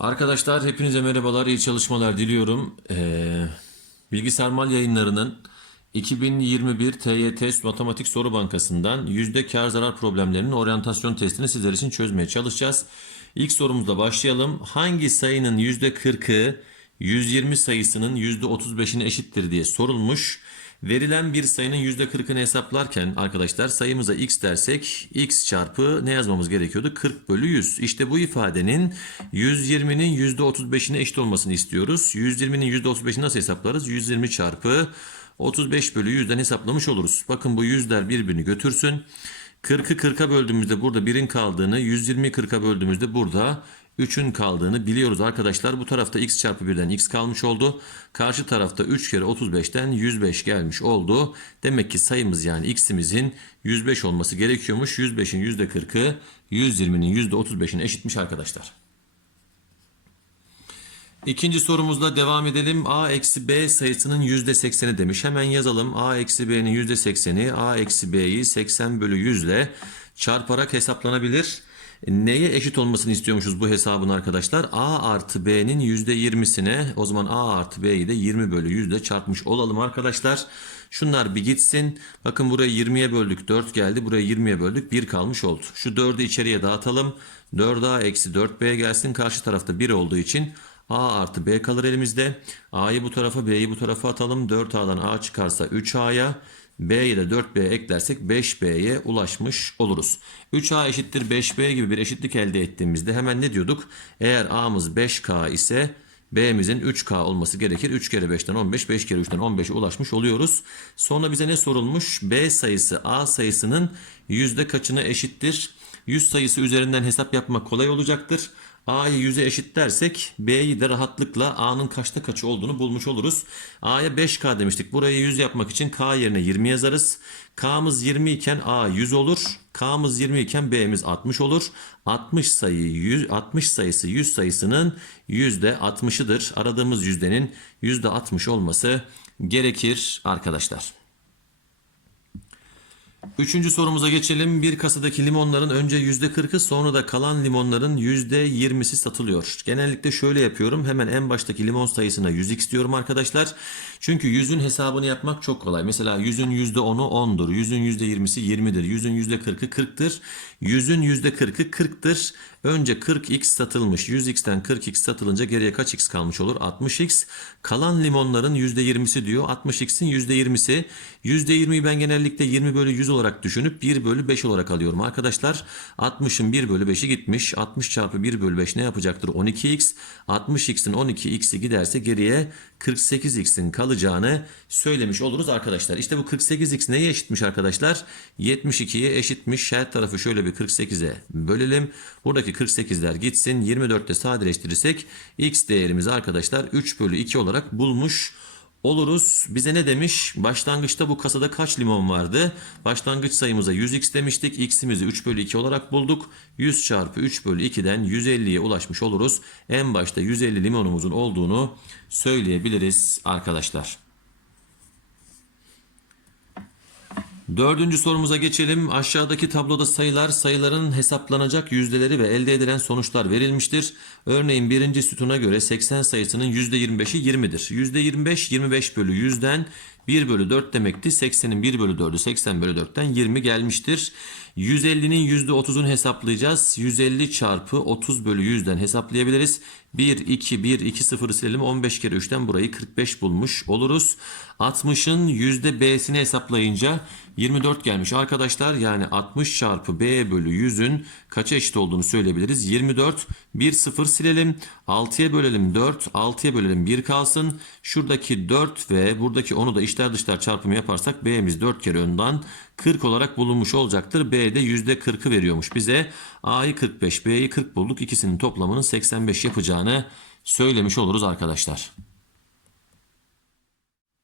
Arkadaşlar hepinize merhabalar, iyi çalışmalar diliyorum. Ee, Bilgisayar Mal Yayınları'nın 2021 TYT Matematik Soru Bankası'ndan yüzde kar zarar problemlerinin oryantasyon testini sizler için çözmeye çalışacağız. İlk sorumuzla başlayalım. Hangi sayının yüzde 40'ı 120 sayısının yüzde 35'ine eşittir diye sorulmuş. Verilen bir sayının %40'ını hesaplarken arkadaşlar sayımıza x dersek x çarpı ne yazmamız gerekiyordu? 40 bölü 100. İşte bu ifadenin 120'nin %35'ine eşit olmasını istiyoruz. 120'nin %35'ini nasıl hesaplarız? 120 çarpı 35 bölü 100'den hesaplamış oluruz. Bakın bu yüzler birbirini götürsün. 40'ı 40'a böldüğümüzde burada 1'in kaldığını, 120'yi 40'a böldüğümüzde burada 3'ün kaldığını biliyoruz arkadaşlar. Bu tarafta x çarpı 1'den x kalmış oldu. Karşı tarafta 3 kere 35'ten 105 gelmiş oldu. Demek ki sayımız yani x'imizin 105 olması gerekiyormuş. 105'in %40'ı 120'nin %35'ine eşitmiş arkadaşlar. İkinci sorumuzla devam edelim. A eksi B sayısının %80'i demiş. Hemen yazalım. A eksi B'nin %80'i A eksi B'yi 80 bölü 100 ile çarparak hesaplanabilir. Neye eşit olmasını istiyormuşuz bu hesabın arkadaşlar? A artı B'nin %20'sine o zaman A artı B'yi de 20 bölü 100 ile çarpmış olalım arkadaşlar. Şunlar bir gitsin. Bakın burayı 20'ye böldük 4 geldi. Burayı 20'ye böldük 1 kalmış oldu. Şu 4'ü içeriye dağıtalım. 4A eksi 4B gelsin. Karşı tarafta 1 olduğu için A artı B kalır elimizde. A'yı bu tarafa B'yi bu tarafa atalım. 4A'dan A çıkarsa 3A'ya. B'ye de 4B eklersek 5B'ye ulaşmış oluruz. 3A eşittir 5B gibi bir eşitlik elde ettiğimizde hemen ne diyorduk? Eğer A'mız 5K ise B'mizin 3K olması gerekir. 3 kere 5'ten 15, 5 kere 3'ten 15'e ulaşmış oluyoruz. Sonra bize ne sorulmuş? B sayısı A sayısının yüzde kaçına eşittir? 100 sayısı üzerinden hesap yapmak kolay olacaktır. A'yı 100'e eşit dersek B'yi de rahatlıkla A'nın kaçta kaçı olduğunu bulmuş oluruz. A'ya 5K demiştik. Burayı 100 yapmak için K yerine 20 yazarız. K'mız 20 iken A 100 olur. K'mız 20 iken B'miz 60 olur. 60 sayı 100, 60 sayısı 100 sayısının %60'ıdır. Aradığımız yüzdenin %60 olması gerekir arkadaşlar. Üçüncü sorumuza geçelim. Bir kasadaki limonların önce %40'ı sonra da kalan limonların %20'si satılıyor. Genellikle şöyle yapıyorum. Hemen en baştaki limon sayısına 100x diyorum arkadaşlar. Çünkü 100'ün hesabını yapmak çok kolay. Mesela 100'ün %10'u 10'dur. 100'ün %20'si 20'dir. 100'ün %40'ı 40'tır. 100'ün %40'ı 40'tır. Önce 40x satılmış. 100x'ten 40x satılınca geriye kaç x kalmış olur? 60x. Kalan limonların %20'si diyor. 60x'in %20'si. %20'yi ben genellikle 20 bölü 100 olarak düşünüp 1 bölü 5 olarak alıyorum arkadaşlar. 60'ın 1 bölü 5'i gitmiş. 60 çarpı 1 bölü 5 ne yapacaktır? 12x. 60x'in 12x'i giderse geriye 48x'in kalacağını söylemiş oluruz arkadaşlar. İşte bu 48x neye eşitmiş arkadaşlar? 72'ye eşitmiş. Her tarafı şöyle bir 48'e bölelim. Buradaki 48'ler gitsin. 24'te sadeleştirirsek x değerimizi arkadaşlar 3 bölü 2 olarak bulmuş oluruz. Bize ne demiş? Başlangıçta bu kasada kaç limon vardı? Başlangıç sayımıza 100x demiştik. x'imizi 3 bölü 2 olarak bulduk. 100 çarpı 3 bölü 2'den 150'ye ulaşmış oluruz. En başta 150 limonumuzun olduğunu söyleyebiliriz arkadaşlar. Dördüncü sorumuza geçelim. Aşağıdaki tabloda sayılar, sayıların hesaplanacak yüzdeleri ve elde edilen sonuçlar verilmiştir. Örneğin birinci sütuna göre 80 sayısının %25'i 20'dir. %25, 25 bölü 100'den 1 bölü 4 demekti. 80'in 1 bölü 4'ü 80 bölü 4'ten 20 gelmiştir. 150'nin %30'unu hesaplayacağız. 150 çarpı 30 bölü 100'den hesaplayabiliriz. 1, 2, 1, 2, 0'ı silelim. 15 kere 3'ten burayı 45 bulmuş oluruz. 60'ın %B'sini hesaplayınca 24 gelmiş arkadaşlar. Yani 60 çarpı B bölü 100'ün kaça eşit olduğunu söyleyebiliriz. 24, 1, 0 silelim. 6'ya bölelim 4, 6'ya bölelim 1 kalsın. Şuradaki 4 ve buradaki 10'u da içler dışlar çarpımı yaparsak B'miz 4 kere önden 40 olarak bulunmuş olacaktır. B'de %40'ı veriyormuş bize. A'yı 45, B'yi 40 bulduk. İkisinin toplamının 85 yapacağını söylemiş oluruz arkadaşlar.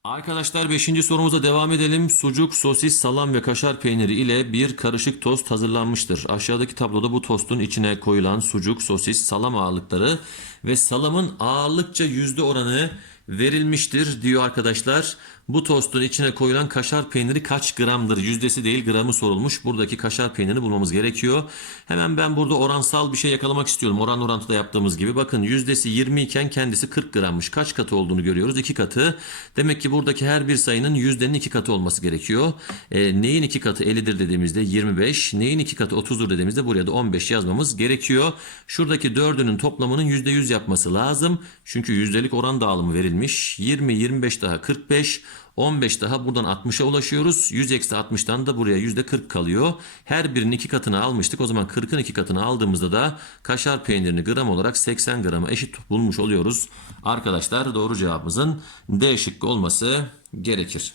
Arkadaşlar 5. sorumuza devam edelim. Sucuk, sosis, salam ve kaşar peyniri ile bir karışık tost hazırlanmıştır. Aşağıdaki tabloda bu tostun içine koyulan sucuk, sosis, salam ağırlıkları ve salamın ağırlıkça yüzde oranı verilmiştir diyor arkadaşlar. Bu tostun içine koyulan kaşar peyniri kaç gramdır? Yüzdesi değil gramı sorulmuş. Buradaki kaşar peynirini bulmamız gerekiyor. Hemen ben burada oransal bir şey yakalamak istiyorum. Oran orantıda yaptığımız gibi. Bakın yüzdesi 20 iken kendisi 40 grammış. Kaç katı olduğunu görüyoruz? 2 katı. Demek ki buradaki her bir sayının yüzdenin 2 katı olması gerekiyor. E, neyin 2 katı 50'dir dediğimizde 25. Neyin 2 katı 30'dur dediğimizde buraya da 15 yazmamız gerekiyor. Şuradaki dördünün toplamının %100 yapması lazım. Çünkü yüzdelik oran dağılımı verilmiş. 20, 25 daha 45. 15 daha buradan 60'a ulaşıyoruz. 100 eksi 60'tan da buraya %40 kalıyor. Her birinin iki katını almıştık. O zaman 40'ın iki katını aldığımızda da kaşar peynirini gram olarak 80 grama eşit bulmuş oluyoruz. Arkadaşlar doğru cevabımızın D şıkkı olması gerekir.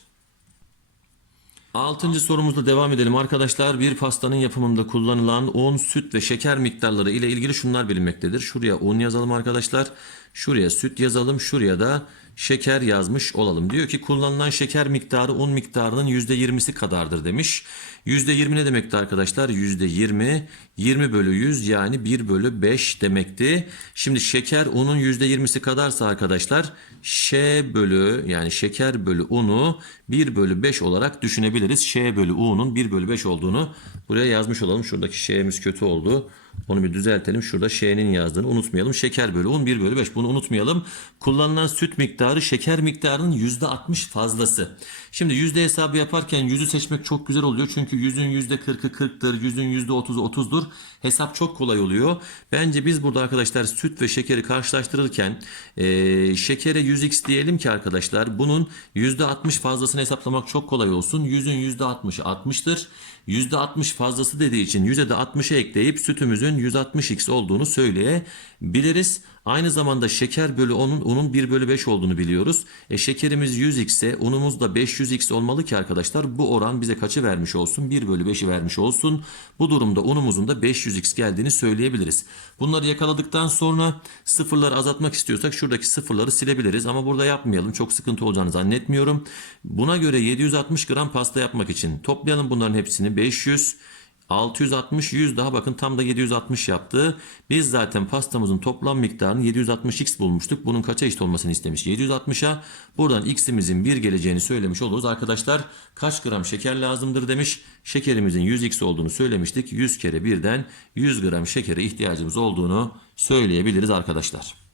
Altıncı sorumuzla devam edelim arkadaşlar. Bir pastanın yapımında kullanılan un, süt ve şeker miktarları ile ilgili şunlar bilinmektedir. Şuraya un yazalım arkadaşlar. Şuraya süt yazalım. Şuraya da şeker yazmış olalım. Diyor ki kullanılan şeker miktarı un miktarının %20'si kadardır demiş. %20 ne demekti arkadaşlar? %20 20 bölü 100 yani 1 bölü 5 demekti. Şimdi şeker unun %20'si kadarsa arkadaşlar Ş bölü yani şeker bölü unu 1 bölü 5 olarak düşünebiliriz. Ş bölü U'nun 1 bölü 5 olduğunu buraya yazmış olalım. Şuradaki Ş'miz kötü oldu. Onu bir düzeltelim. Şurada Ş'nin yazdığını unutmayalım. Şeker bölü un 1 bölü 5 bunu unutmayalım. Kullanılan süt miktarı şeker miktarının %60 fazlası. Şimdi yüzde hesabı yaparken yüzü seçmek çok güzel oluyor. Çünkü yüzün %40'ı 40'tır, yüzün %30'u 30'dur. Hesap çok kolay oluyor. Bence biz burada arkadaşlar süt ve şekeri karşılaştırırken eee, şekere 100x diyelim ki arkadaşlar bunun %60 fazlasını hesaplamak çok kolay olsun. Yüzün %60'ı 60'tır. %60 fazlası dediği için 100'e de 60'ı ekleyip sütümüzün 160x olduğunu söyleyebiliriz. Aynı zamanda şeker bölü unun, unun 1 bölü 5 olduğunu biliyoruz. E, şekerimiz 100x ise unumuz da 500x olmalı ki arkadaşlar bu oran bize kaçı vermiş olsun? 1 bölü 5'i vermiş olsun. Bu durumda unumuzun da 500x geldiğini söyleyebiliriz. Bunları yakaladıktan sonra sıfırları azaltmak istiyorsak şuradaki sıfırları silebiliriz. Ama burada yapmayalım. Çok sıkıntı olacağını zannetmiyorum. Buna göre 760 gram pasta yapmak için toplayalım bunların hepsini 500 660 100 daha bakın tam da 760 yaptı. Biz zaten pastamızın toplam miktarını 760x bulmuştuk. Bunun kaça eşit olmasını istemiş 760'a. Buradan x'imizin 1 geleceğini söylemiş oluruz. Arkadaşlar kaç gram şeker lazımdır demiş. Şekerimizin 100x olduğunu söylemiştik. 100 kere birden 100 gram şekere ihtiyacımız olduğunu söyleyebiliriz arkadaşlar.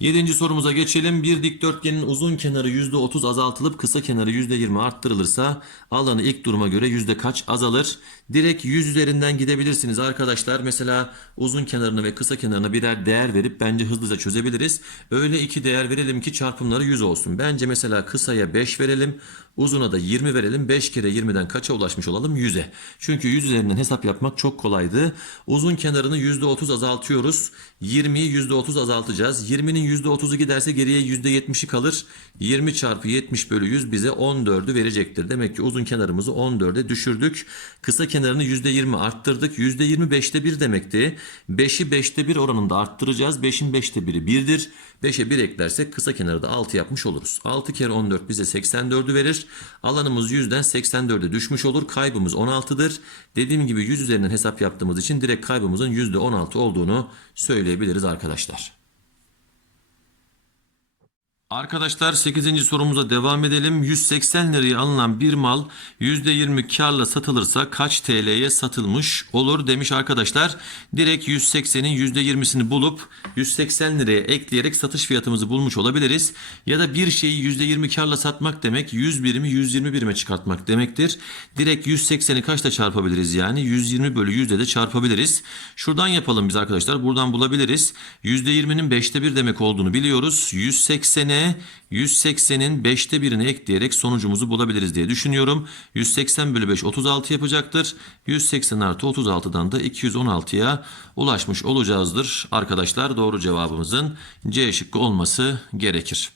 Yedinci sorumuza geçelim. Bir dikdörtgenin uzun kenarı %30 azaltılıp kısa kenarı %20 arttırılırsa alanı ilk duruma göre yüzde kaç azalır? Direkt 100 üzerinden gidebilirsiniz arkadaşlar. Mesela uzun kenarına ve kısa kenarına birer değer verip bence hızlıca çözebiliriz. Öyle iki değer verelim ki çarpımları 100 olsun. Bence mesela kısaya 5 verelim. Uzuna da 20 verelim. 5 kere 20'den kaça ulaşmış olalım? 100'e. Çünkü 100 üzerinden hesap yapmak çok kolaydı. Uzun kenarını %30 azaltıyoruz. 20'yi %30 azaltacağız. 20'nin %30'u giderse geriye %70'i kalır. 20 çarpı 70 bölü 100 bize 14'ü verecektir. Demek ki uzun kenarımızı 14'e düşürdük. Kısa kenarını %20 arttırdık. %20 5'te 1 demekti. 5'i 5'te 1 oranında arttıracağız. 5'in 5'te 1'i 1'dir. 5'e 1 eklersek kısa kenarı da 6 yapmış oluruz. 6 kere 14 bize 84'ü verir. Alanımız 100'den 84'e düşmüş olur. Kaybımız 16'dır. Dediğim gibi 100 üzerinden hesap yaptığımız için direkt kaybımızın %16 olduğunu söyleyebiliriz arkadaşlar. Arkadaşlar 8. sorumuza devam edelim. 180 liraya alınan bir mal %20 karla satılırsa kaç TL'ye satılmış olur demiş arkadaşlar. Direkt 180'in %20'sini bulup 180 liraya ekleyerek satış fiyatımızı bulmuş olabiliriz. Ya da bir şeyi %20 karla satmak demek 100 birimi 120 birime çıkartmak demektir. Direkt 180'i kaçta çarpabiliriz yani 120 bölü 100'de de çarpabiliriz. Şuradan yapalım biz arkadaşlar buradan bulabiliriz. %20'nin 5'te 1 demek olduğunu biliyoruz. 180'e 180'in 5'te 1'ini ekleyerek sonucumuzu bulabiliriz diye düşünüyorum. 180 bölü 5 36 yapacaktır. 180 artı 36'dan da 216'ya ulaşmış olacağızdır. Arkadaşlar doğru cevabımızın C şıkkı olması gerekir.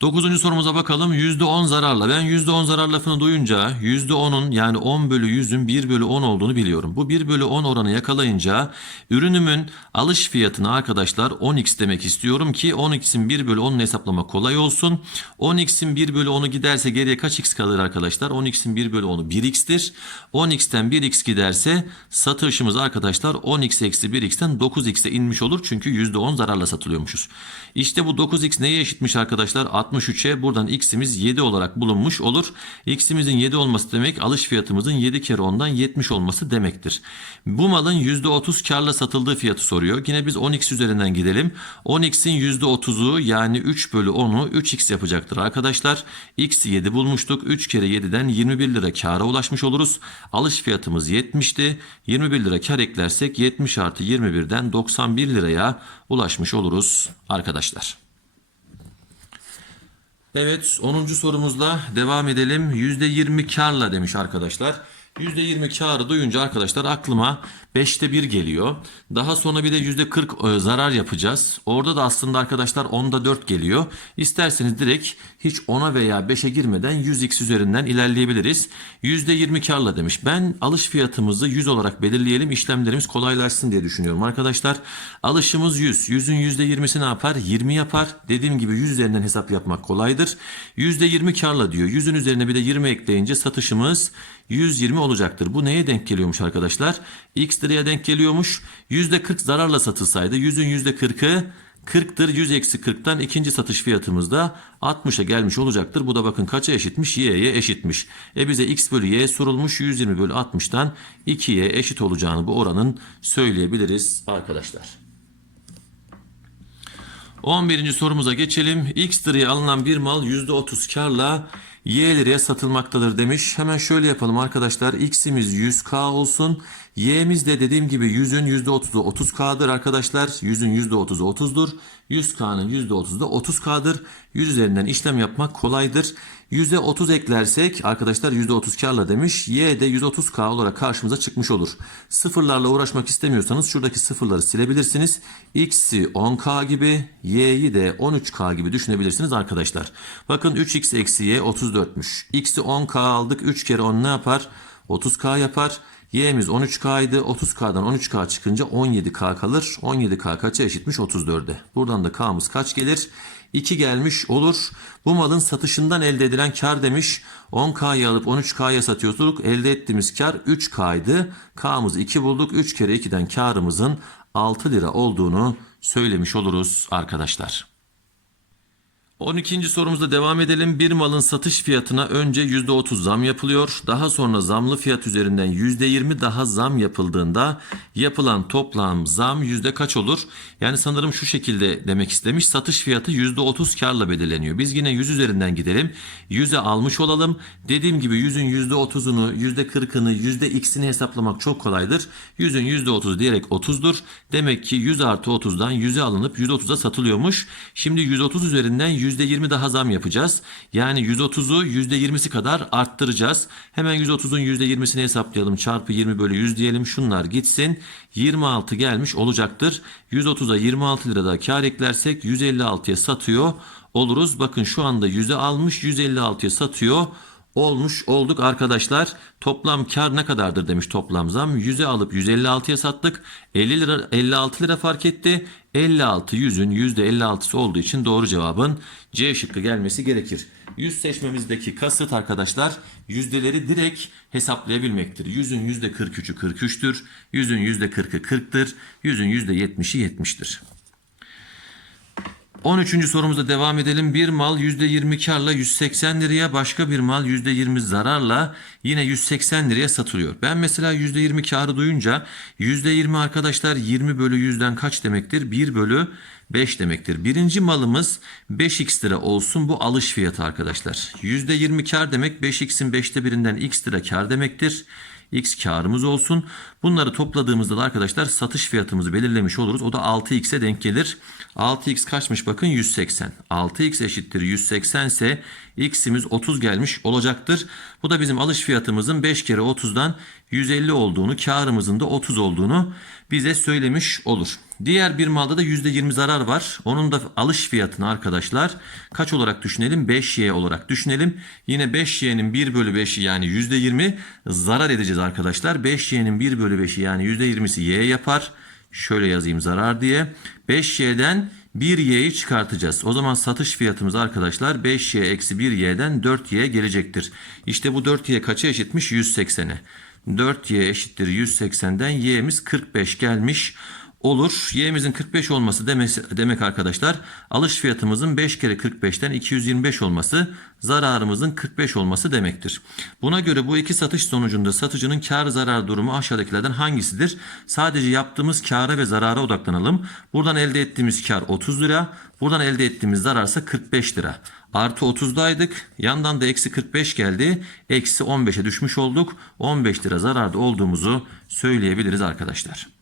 Dokuzuncu sorumuza bakalım. %10 zararla. Ben %10 zarar lafını duyunca %10'un yani 10 bölü 100'ün 1 bölü 10 olduğunu biliyorum. Bu 1 bölü 10 oranı yakalayınca ürünümün alış fiyatını arkadaşlar 10x demek istiyorum ki 10x'in 1 bölü 10'unu hesaplamak kolay olsun. 10x'in 1 bölü 10'u giderse geriye kaç x kalır arkadaşlar? 10x'in 1 bölü 10'u 1x'tir. 10x'ten 1x giderse satışımız arkadaşlar 10x eksi 1x'ten 9x'e inmiş olur. Çünkü %10 zararla satılıyormuşuz. İşte bu 9x neye eşitmiş arkadaşlar? 63'e buradan x'imiz 7 olarak bulunmuş olur. x'imizin 7 olması demek alış fiyatımızın 7 kere 10'dan 70 olması demektir. Bu malın %30 karla satıldığı fiyatı soruyor. Yine biz 10x üzerinden gidelim. 10x'in %30'u yani 3 bölü 10'u 3x yapacaktır arkadaşlar. x'i 7 bulmuştuk. 3 kere 7'den 21 lira kâra ulaşmış oluruz. Alış fiyatımız 70'ti. 21 lira kar eklersek 70 artı 21'den 91 liraya ulaşmış oluruz arkadaşlar. Evet 10. sorumuzla devam edelim. %20 karla demiş arkadaşlar. %20 karı duyunca arkadaşlar aklıma 5'te 1 geliyor. Daha sonra bir de %40 e, zarar yapacağız. Orada da aslında arkadaşlar 10'da 4 geliyor. İsterseniz direkt hiç 10'a veya 5'e girmeden 100x üzerinden ilerleyebiliriz. %20 karla demiş. Ben alış fiyatımızı 100 olarak belirleyelim. İşlemlerimiz kolaylaşsın diye düşünüyorum arkadaşlar. Alışımız 100. 100'ün %20'si ne yapar? 20 yapar. Dediğim gibi 100 üzerinden hesap yapmak kolaydır. %20 karla diyor. 100'ün üzerine bir de 20 ekleyince satışımız 120 olacaktır. Bu neye denk geliyormuş arkadaşlar? X liraya denk geliyormuş. %40 zararla satılsaydı 100'ün %40'ı 40'tır. 100 eksi 40'tan ikinci satış fiyatımız da 60'a gelmiş olacaktır. Bu da bakın kaça eşitmiş? Y'ye eşitmiş. E bize x bölü y sorulmuş. 120 bölü 60'tan 2'ye eşit olacağını bu oranın söyleyebiliriz arkadaşlar. 11. sorumuza geçelim. X liraya alınan bir mal %30 karla Y liraya satılmaktadır demiş. Hemen şöyle yapalım arkadaşlar. X'imiz 100K olsun. Y'miz de dediğim gibi 100'ün %30'u 30K'dır arkadaşlar. 100'ün %30'u 30'dur. 100K'nın %30'u da 30K'dır. 100 üzerinden işlem yapmak kolaydır. 100'e 30 eklersek arkadaşlar %30 karla demiş. Y de 130K olarak karşımıza çıkmış olur. Sıfırlarla uğraşmak istemiyorsanız şuradaki sıfırları silebilirsiniz. X'i 10K gibi Y'yi de 13K gibi düşünebilirsiniz arkadaşlar. Bakın 3X eksi Y 34'müş. X'i 10K aldık. 3 kere 10 ne yapar? 30K yapar. Y'miz 13K idi. 30K'dan 13K çıkınca 17K kalır. 17K kaça eşitmiş? 34'e. Buradan da K'mız kaç gelir? 2 gelmiş olur. Bu malın satışından elde edilen kar demiş. 10K'yı alıp 13K'ya satıyorduk. Elde ettiğimiz kar 3K'ydı. K'mız 2 bulduk. 3 kere 2'den karımızın 6 lira olduğunu söylemiş oluruz arkadaşlar. 12. sorumuzda devam edelim. Bir malın satış fiyatına önce %30 zam yapılıyor. Daha sonra zamlı fiyat üzerinden %20 daha zam yapıldığında yapılan toplam zam yüzde kaç olur? Yani sanırım şu şekilde demek istemiş. Satış fiyatı %30 karla belirleniyor. Biz yine 100 üzerinden gidelim. 100'e almış olalım. Dediğim gibi 100'ün %30'unu, %40'ını, %x'ini hesaplamak çok kolaydır. 100'ün %30 diyerek 30'dur. Demek ki 100 artı 30'dan 100'e alınıp 130'a satılıyormuş. Şimdi 130 üzerinden %20 daha zam yapacağız. Yani 130'u %20'si kadar arttıracağız. Hemen 130'un %20'sini hesaplayalım. Çarpı 20 bölü 100 diyelim. Şunlar gitsin. 26 gelmiş olacaktır. 130'a 26 lira da kar eklersek 156'ya satıyor oluruz. Bakın şu anda 100'e almış 156'ya satıyor olmuş olduk arkadaşlar. Toplam kar ne kadardır demiş toplam zam. 100'e alıp 156'ya sattık. 50 lira 56 lira fark etti. 56 100'ün %56'sı olduğu için doğru cevabın C şıkkı gelmesi gerekir. 100 seçmemizdeki kasıt arkadaşlar yüzdeleri direkt hesaplayabilmektir. 100'ün %43'ü 43'tür. 100'ün %40'ı 40'tır. 100'ün %70'i 70'tir. 13. sorumuza devam edelim. Bir mal %20 karla 180 liraya, başka bir mal %20 zararla yine 180 liraya satılıyor. Ben mesela %20 karı duyunca %20 arkadaşlar 20 bölü 100'den kaç demektir? 1 bölü 5 demektir. Birinci malımız 5x lira olsun bu alış fiyatı arkadaşlar. %20 kar demek 5x'in 5'te birinden x lira kar demektir x karımız olsun. Bunları topladığımızda da arkadaşlar satış fiyatımızı belirlemiş oluruz. O da 6x'e denk gelir. 6x kaçmış bakın 180. 6x eşittir 180 ise x'imiz 30 gelmiş olacaktır. Bu da bizim alış fiyatımızın 5 kere 30'dan 150 olduğunu, karımızın da 30 olduğunu bize söylemiş olur. Diğer bir malda da %20 zarar var. Onun da alış fiyatını arkadaşlar kaç olarak düşünelim? 5Y olarak düşünelim. Yine 5Y'nin 1 bölü 5'i yani %20 zarar edeceğiz arkadaşlar. 5Y'nin 1 bölü 5'i yani %20'si Y yapar. Şöyle yazayım zarar diye. 5Y'den 1Y'yi çıkartacağız. O zaman satış fiyatımız arkadaşlar 5Y eksi 1Y'den 4Y gelecektir. İşte bu 4Y kaça eşitmiş? 180'e. 4Y eşittir 180'den Y'miz 45 gelmiş olur. Y'mizin 45 olması demek arkadaşlar alış fiyatımızın 5 kere 45'ten 225 olması zararımızın 45 olması demektir. Buna göre bu iki satış sonucunda satıcının kar zarar durumu aşağıdakilerden hangisidir? Sadece yaptığımız kara ve zarara odaklanalım. Buradan elde ettiğimiz kar 30 lira. Buradan elde ettiğimiz zararsa 45 lira. Artı 30'daydık. Yandan da eksi 45 geldi. Eksi 15'e düşmüş olduk. 15 lira zararda olduğumuzu söyleyebiliriz arkadaşlar.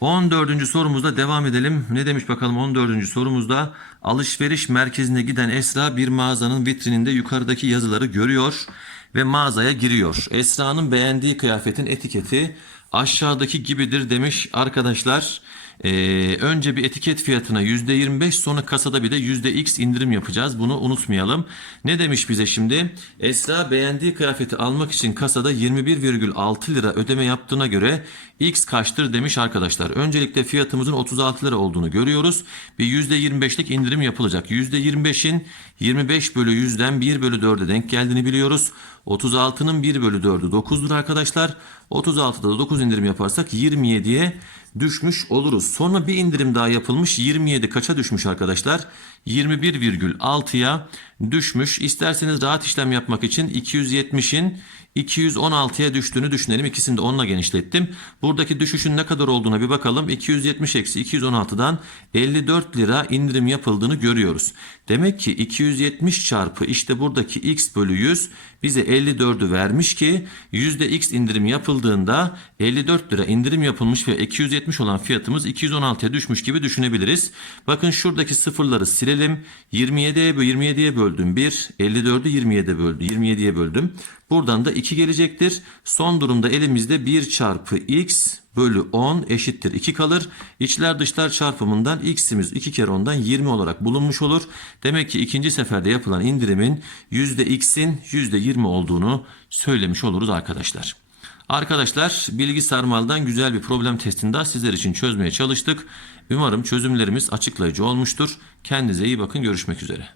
14. sorumuzda devam edelim. Ne demiş bakalım 14. sorumuzda alışveriş merkezine giden Esra bir mağazanın vitrininde yukarıdaki yazıları görüyor ve mağazaya giriyor. Esra'nın beğendiği kıyafetin etiketi aşağıdaki gibidir demiş arkadaşlar. Ee, önce bir etiket fiyatına %25 sonra kasada bir de %x indirim yapacağız. Bunu unutmayalım. Ne demiş bize şimdi? Esra beğendiği kıyafeti almak için kasada 21,6 lira ödeme yaptığına göre x kaçtır demiş arkadaşlar. Öncelikle fiyatımızın 36 lira olduğunu görüyoruz. Bir %25'lik indirim yapılacak. %25'in 25 bölü 100'den 1 bölü 4'e denk geldiğini biliyoruz. 36'nın 1 bölü 4'ü 9 lira arkadaşlar. 36'da da 9 indirim yaparsak 27'ye düşmüş oluruz. Sonra bir indirim daha yapılmış. 27 kaça düşmüş arkadaşlar? 21,6'ya düşmüş. İsterseniz rahat işlem yapmak için 270'in 216'ya düştüğünü düşünelim. İkisini de 10'la genişlettim. Buradaki düşüşün ne kadar olduğuna bir bakalım. 270 eksi 216'dan 54 lira indirim yapıldığını görüyoruz. Demek ki 270 çarpı işte buradaki x bölü 100 bize 54'ü vermiş ki %x indirim yapıldığında 54 lira indirim yapılmış ve 270 olan fiyatımız 216'ya düşmüş gibi düşünebiliriz. Bakın şuradaki sıfırları silelim. 27'ye 27'ye böldüm 1, 54'ü 27'ye böldüm. 27'ye böldüm. Buradan da 2 gelecektir. Son durumda elimizde 1 çarpı x bölü 10 eşittir 2 kalır. İçler dışlar çarpımından x'imiz 2 kere 10'dan 20 olarak bulunmuş olur. Demek ki ikinci seferde yapılan indirimin %x'in %20 olduğunu söylemiş oluruz arkadaşlar. Arkadaşlar bilgi sarmaldan güzel bir problem testini daha sizler için çözmeye çalıştık. Umarım çözümlerimiz açıklayıcı olmuştur. Kendinize iyi bakın görüşmek üzere.